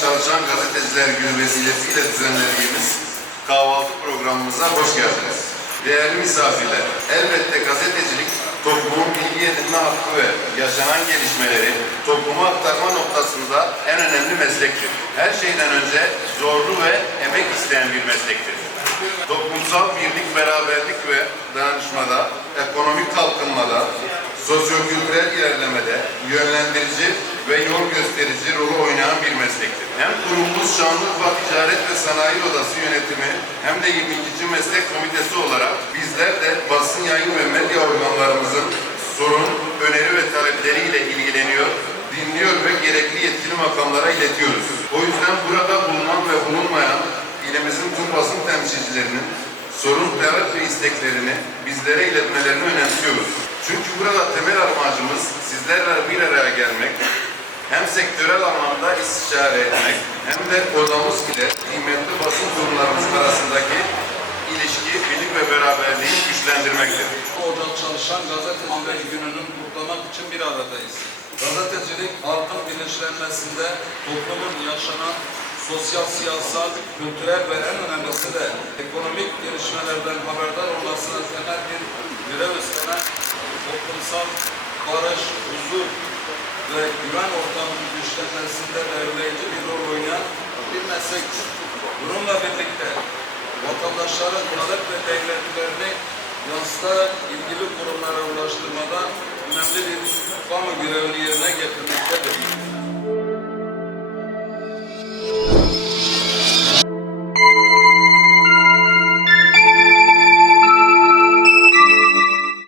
Çalışan Gazeteciler Günü vesilesiyle düzenlediğimiz kahvaltı programımıza hoş geldiniz. Değerli misafirler, elbette gazetecilik toplumun bilgi edinme hakkı ve yaşanan gelişmeleri topluma aktarma noktasında en önemli meslektir. Her şeyden önce zorlu ve emek isteyen bir meslektir. Toplumsal birlik, beraberlik ve dayanışmada, ekonomik kalkınmada, sosyokültürel ilerlemede yönlendirici ve yol gösterici rolü oynayan bir meslektir. Hem kurumumuz Şanlıurfa Ticaret ve Sanayi Odası yönetimi hem de 22. Meslek Komitesi olarak bizler de basın yayın ve medya organlarımızın sorun, öneri ve talepleriyle ilgileniyor, dinliyor ve gerekli yetkili makamlara iletiyoruz. O yüzden burada bulunan ve bulunmayan ilimizin tüm basın temsilcilerinin sorun, talep ve isteklerini bizlere iletmelerini önemsiyoruz. Çünkü burada temel amacımız sizlerle bir araya gelmek, hem sektörel anlamda istişare etmek, hem de odamız ile kıymetli basın kurumlarımız arasındaki ilişki, birlik ve beraberliği güçlendirmektir. Ocak çalışan gazeteciler gününü kutlamak için bir aradayız. Gazetecilik halkın bilinçlenmesinde toplumun yaşanan sosyal, siyasal, kültürel ve en önemlisi de ekonomik gelişmelerden haberdar olmasına temel bir görev üstlenen toplumsal barış, güçlenmesinde belirleyici bir rol oynayan bir meslektir. Bununla birlikte vatandaşların talep ve beklentilerini yansıtarak ilgili kurumlara ulaştırmada önemli bir kamu görevini yerine